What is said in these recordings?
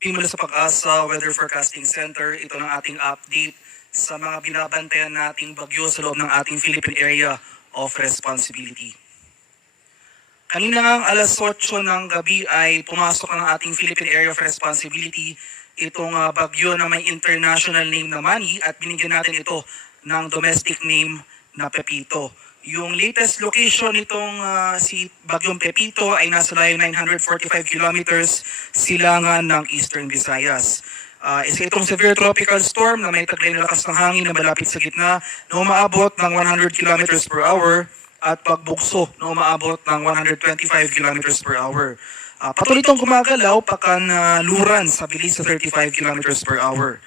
Mula sa Pag-asa Weather Forecasting Center, ito ng ating update sa mga binabantayan nating bagyo sa loob ng ating Philippine Area of Responsibility. Kanina ngang alas 8 ng gabi ay pumasok ang ating Philippine Area of Responsibility itong bagyo na may international name na Manny at binigyan natin ito ng domestic name na Pepito. Yung latest location nitong si Bagyong Pepito ay nasa layo 945 kilometers silangan ng Eastern Visayas. Isa itong severe tropical storm na may taglay na lakas ng hangin na malapit sa gitna na umaabot ng 100 kilometers per hour at pagbukso na umaabot ng 125 kilometers per hour. Patuloy itong gumagalaw pakanluran sa bilis sa 35 kilometers per hour.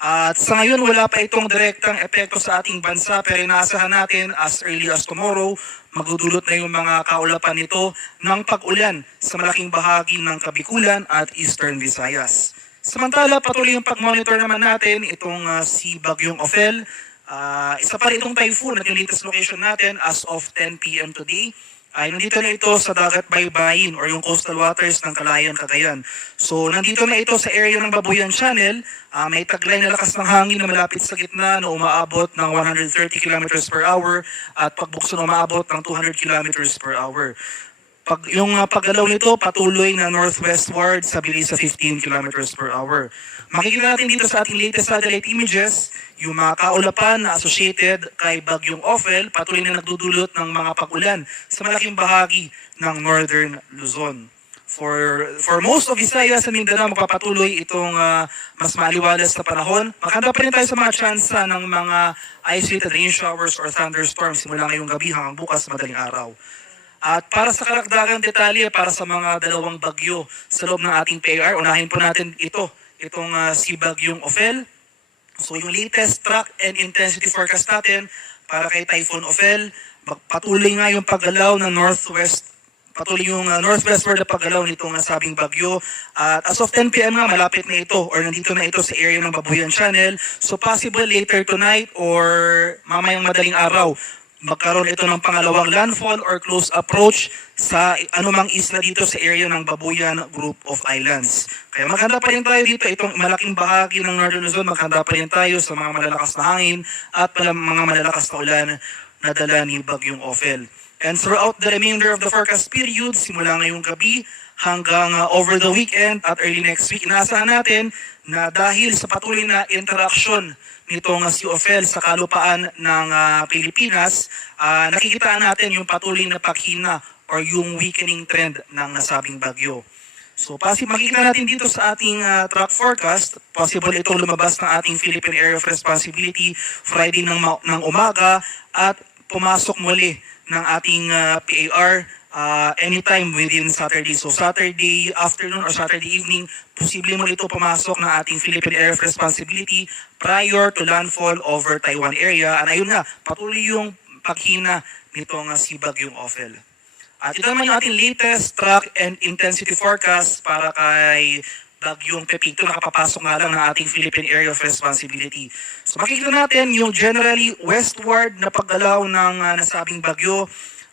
At sa ngayon wala pa itong direktang epekto sa ating bansa pero inaasahan natin as early as tomorrow magdudulot na yung mga kaulapan nito ng pag-ulan sa malaking bahagi ng Kabikulan at Eastern Visayas. Samantala patuloy yung pag-monitor naman natin itong si Bagyong Ophel. Isa pa rin itong typhoon at yung latest location natin as of 10 p.m. today ay nandito na ito sa dagat baybayin or yung coastal waters ng Calayan, Cagayan. So nandito na ito sa area ng Babuyan Channel. May taglay na lakas ng hangin na malapit sa gitna na umaabot ng 130 km per hour at pagbukso na umaabot ng 200 km per hour. Yung paggalaw nito patuloy na northwestward sa bilis sa 15 km per hour. Makikita natin dito sa ating latest satellite images yung mga kaulapan na associated kay Bagyong Ophel patuloy na nagdudulot ng mga pag-ulan sa malaking bahagi ng northern Luzon. For most of Visayas and Mindanao, magpapatuloy itong mas maliwalas na panahon. Maghanda pa rin tayo sa mga tsansa ng mga isolated rain showers or thunderstorms simula ngayong gabi hanggang bukas madaling araw. At para sa karagdagang detalye, para sa mga dalawang bagyo sa loob ng ating PAR, unahin po natin itong si Bagyong Ophel. So yung latest track and intensity forecast natin para kay Typhoon Ophel, patuloy nga yung paggalaw ng northwestward na paggalaw nitong nasabing bagyo. At as of 10 p.m. nga, malapit na ito or nandito na ito sa area ng Babuyan Channel. So possible later tonight or mamayang madaling araw, magkaroon ito ng pangalawang landfall or close approach sa anumang isla dito sa area ng Babuyan Group of Islands. Kaya maghanda pa rin tayo dito, itong malaking bahagi ng Northern Luzon, maghanda pa rin tayo sa mga malalakas na hangin at mga malalakas na ulan na dala ni Bagyong Ophel. And throughout the remainder of the forecast period, simula ngayong gabi hanggang over the weekend at early next week, inaasahan natin na dahil sa patuloy na interaction nitong si Ophel sa kalupaan ng Pilipinas, nakikitaan natin yung patuloy na paghina or yung weakening trend ng nasabing bagyo. So makikita natin dito sa ating track forecast, possible itong lumabas ng ating Philippine Area of Responsibility Friday ng umaga at pumasok muli ng ating PAR anytime within Saturday. So Saturday afternoon or Saturday evening, posible mo ito pumasok ng ating Philippine Area of Responsibility prior to landfall over Taiwan area. At ayun nga, patuloy yung paghina nitong si Bagyong Ophel. At ito naman yung ating latest track and intensity forecast para kay Bagyong Pepito, nakapapasok nga lang ng ating Philippine Area of Responsibility. So makikita natin yung generally westward na paggalaw ng nasabing bagyo,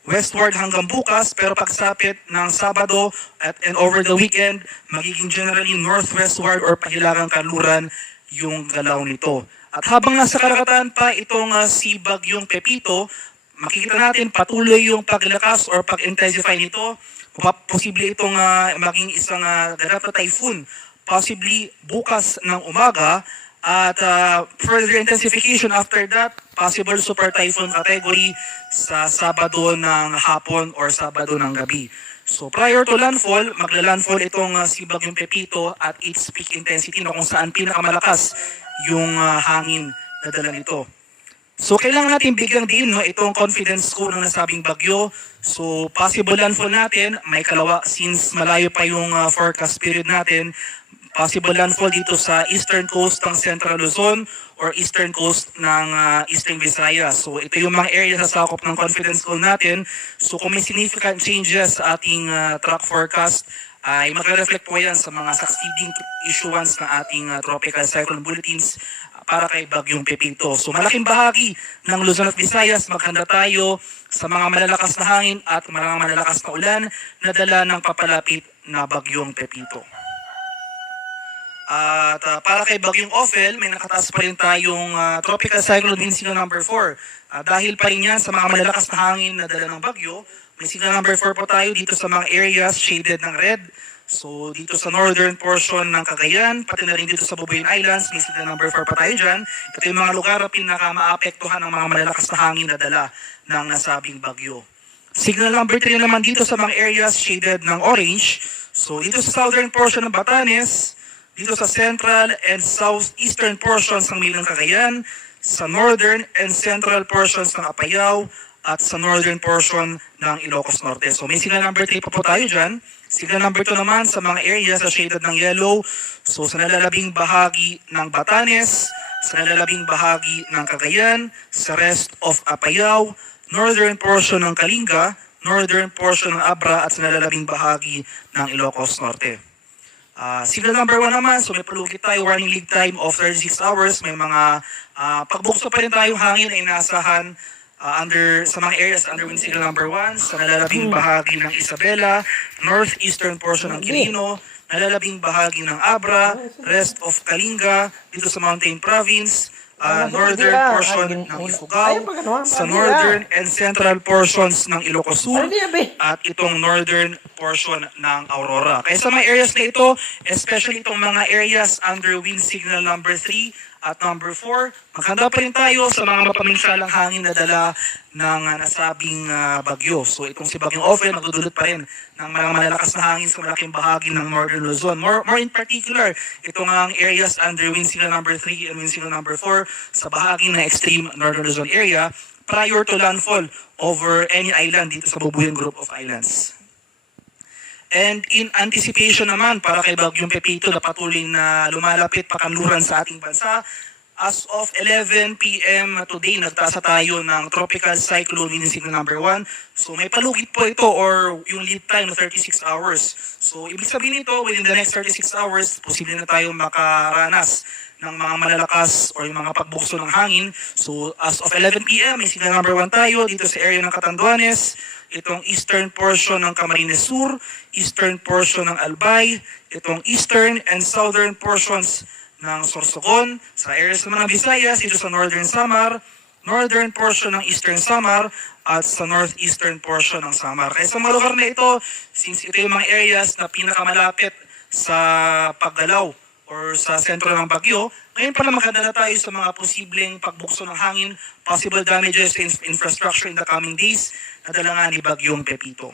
westward hanggang bukas, pero pagsapit ng Sabado and over the weekend, magiging generally northwestward or pahilagang kanluran yung galaw nito. At habang nasa karagatan pa itong si Bagyong Pepito, makikita natin patuloy yung paglakas or pag-intensify nito. Posible itong maging isang ganap na typhoon, possibly bukas ng umaga. At further intensification after that, possible super typhoon category sa Sabado ng hapon or Sabado ng gabi. So prior to landfall, magla-landfall itong si Bagyong Pepito at its peak intensity na kung saan pinakamalakas yung hangin na dala nito. So kailangan natin bigyang diin itong confidence ko ng nasabing bagyo. So possible landfall natin, may kalawa since malayo pa yung forecast period natin. Possible landfall dito sa eastern coast ng Central Luzon or eastern coast ng Eastern Visayas. So ito yung mga area sa sakop ng confidence call natin. So kung may significant changes sa ating track forecast, ay magre-reflect po yan sa mga succeeding issuance ng ating tropical cyclone bulletins para kay Bagyong Pepito. So malaking bahagi ng Luzon at Visayas, maghanda tayo sa mga malalakas na hangin at mga malalakas na ulan na dala ng papalapit na Bagyong Pepito. At para kay Bagyong Ophel, may nakataas pa rin tayong Tropical Cyclone Wind Signal number 4. Dahil pa rin yan sa mga malalakas na hangin na dala ng bagyo, may signal number 4 po tayo dito sa mga areas shaded ng red. So dito sa northern portion ng Cagayan, pati na rin dito sa Babuyan Islands, may signal number 4 pa tayo dyan. Ito yung mga lugar na pinaka-maapektuhan ng mga malalakas na hangin na dala ng nasabing bagyo. Signal number 3 naman dito sa mga areas shaded ng orange. So dito sa southern portion ng Batanes, dito sa central and southeastern portions ng Milang Cagayan, sa northern and central portions ng Apayao, at sa northern portion ng Ilocos Norte. So may signal number 3 pa po tayo dyan. Signal number 2 naman sa mga areas na shaded ng yellow. So sa nalalabing bahagi ng Batanes, sa nalalabing bahagi ng Cagayan, sa rest of Apayao, northern portion ng Kalinga, northern portion ng Abra, at sa nalalabing bahagi ng Ilocos Norte. Signal number 1 naman, so may palugit tayo, warning lead time of 36 hours. May mga pagbukso pa rin tayong hangin na inaasahan sa mga areas under wind signal number 1, sa nalalabing bahagi ng Isabela, northeastern portion ng Quirino, nalalabing bahagi ng Abra, rest of Kalinga, dito sa Mountain Province, northern portion ng Ifugao, sa northern and central portions ng Ilocos Sur, at itong northern portion ng Aurora. Kaya sa mga areas na ito, especially itong mga areas under wind signal number 3 at number 4, maghanda pa rin tayo sa mga mapaminsalang hangin na dala ng nasabing bagyo. So itong si Bagyong Ophel, magdudulot pa rin ng malalakas na hangin sa malaking bahagi ng northern Luzon. More in particular, itong ang areas under wind signal number 3 and wind signal number 4 sa bahagi ng extreme northern Luzon area prior to landfall over any island dito sa Babuyan Group of Islands. And in anticipation naman para kay Bagyong Pepito na patuloy na lumalapit pakanluran sa ating bansa, as of 11 p.m. today, nagtasa tayo ng Tropical Cyclone Wind Signal number 1. So may palugit po ito or yung lead time na 36 hours. So ibig sabihin nito, within the next 36 hours, posible na tayo makaranas ng mga malalakas or yung mga pagbukso ng hangin. So as of 11 p.m., may signal number 1 tayo dito sa area ng Catanduanes, itong eastern portion ng Camarines Sur, eastern portion ng Albay, itong eastern and southern portions ng Sorsogon, sa areas ng mga Visayas, dito sa northern Samar, northern portion ng eastern Samar, at sa northeastern portion ng Samar. Kaya sa mga lugar na ito, since ito yung mga areas na pinakamalapit sa paggalaw or sa sentro ng bagyo, ngayon pala maganda na tayo sa mga posibleng pagbukso ng hangin, possible damages to infrastructure in the coming days na dala nga ni Bagyong Pepito.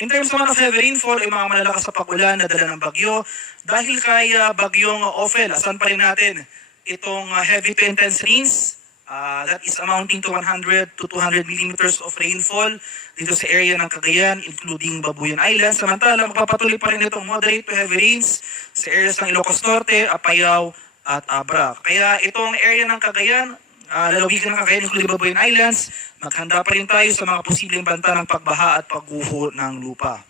In terms naman of heavy rainfall, ay mga malalakas sa pag-ulan na dala ng bagyo. Dahil kay Bagyong Ophel, asan pa rin natin itong heavy to intense rains, that is amounting to 100 to 200 millimeters of rainfall dito sa area ng Cagayan, including Babuyan Island. Samantala, magpapatuloy pa rin itong moderate to heavy rains sa areas ng Ilocos Norte, Apayao, at Abra. Kaya itong area ng Cagayan, lalawigan ng Cagayan, including Babuyan Islands, maghanda pa rin tayo sa mga posibleng banta ng pagbaha at pagguho ng lupa.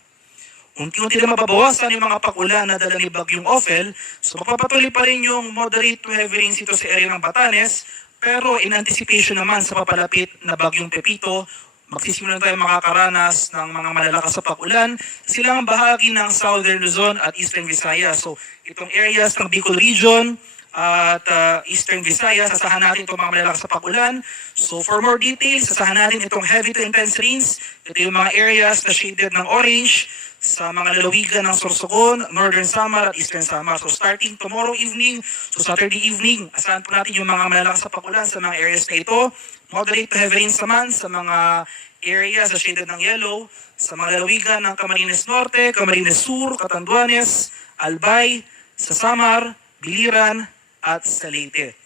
Unti-unti na mababawasan yung mga pag-ulan na dala ni Bagyong Ophel, so magpapatuloy pa rin yung moderate to heavy rains ito sa area ng Batanes, pero in anticipation naman sa papalapit na Bagyong Pepito, magsisimulan tayo makakaranas ng mga malalakas sa pag-ulan sa silang bahagi ng Southern Luzon at Eastern Visayas. So itong areas ng Bicol Region at Eastern Visayas, sasahan natin itong mga malalakas sa pag-ulan. So for more details, sasahan natin itong heavy to intense rains. Ito yung mga areas na shaded ng orange sa mga lalawigan ng Sorsogon, Northern Samar at Eastern Samar. So starting tomorrow evening, so Saturday evening, asahan po natin yung mga malalakas sa pag-ulan sa mga areas na ito. Moderate to heavy rains naman sa mga areas na shaded ng yellow, sa mga lalawigan ng Camarines Norte, Camarines Sur, Catanduanes, Albay, sa Samar, Biliran, at sa Leyte.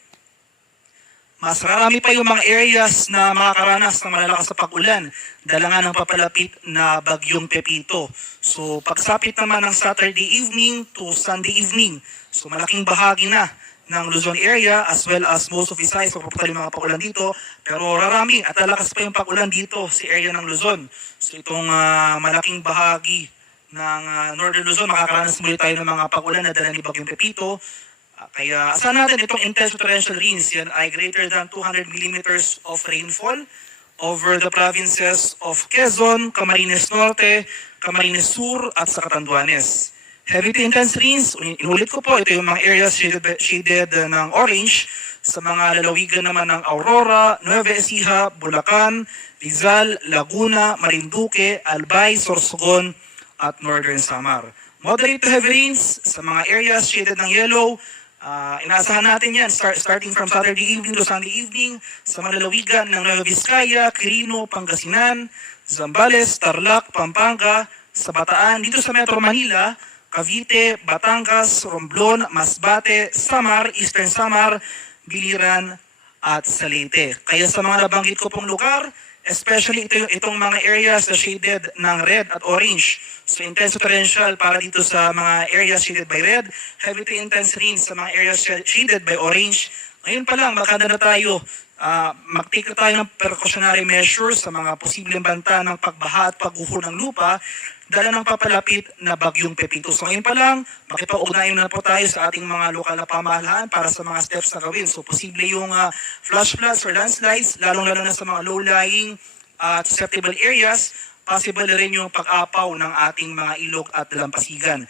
Mas marami pa yung mga areas na makakaranas ng malalakas sa pag-ulan, dala nga ng papalapit na Bagyong Pepito. So pagsapit naman ng Saturday evening to Sunday evening, so malaking bahagi na ng Luzon area as well as most of Visayas, magpapatuloy mga pag-ulan dito, pero rarami at lalakas pa yung pag-ulan dito sa area ng Luzon. So itong malaking bahagi ng Northern Luzon, makakaranas muli tayo ng mga pag-ulan na dala ni Bagyong Pepito. Kaya asahan natin itong intense torrential rains, yan ay greater than 200 millimeters of rainfall over the provinces of Quezon, Camarines Norte, Camarines Sur at sa Catanduanes. Heavy to intense rains, inulit ko po, ito yung mga areas shaded ng orange sa mga lalawigan naman ng Aurora, Nueva Ecija, Bulacan, Rizal, Laguna, Marinduque, Albay, Sorsogon, at Northern Samar. Moderate to heavy rains sa mga areas shaded ng yellow. Inaasahan natin yan starting from Saturday evening to Sunday evening sa mga lalawigan ng Nueva Vizcaya, Quirino, Pangasinan, Zambales, Tarlac, Pampanga, sa Bataan, dito sa Metro Manila, Cavite, Batangas, Romblon, Masbate, Samar, Eastern Samar, Biliran, at Salete. Kaya sa mga nabanggit ko pong lugar, especially itong mga areas na shaded ng red at orange. So intense torrential para dito sa mga areas shaded by red, heavy to intense rains sa mga areas shaded by orange. Ngayon pa lang, makanda na tayo. Mag-take na tayo ng precautionary measures sa mga posibleng banta ng pagbaha at pagguho ng lupa dala ng papalapit na bagyong Pepito. So ngayon pa lang, makipag-ugnayan na po tayo sa ating mga lokal na pamahalaan para sa mga steps na gawin. So posible yung flash floods or landslides, lalong-lalo na sa mga low-lying susceptible areas, possible rin yung pag-apaw ng ating mga ilog at dalampasigan.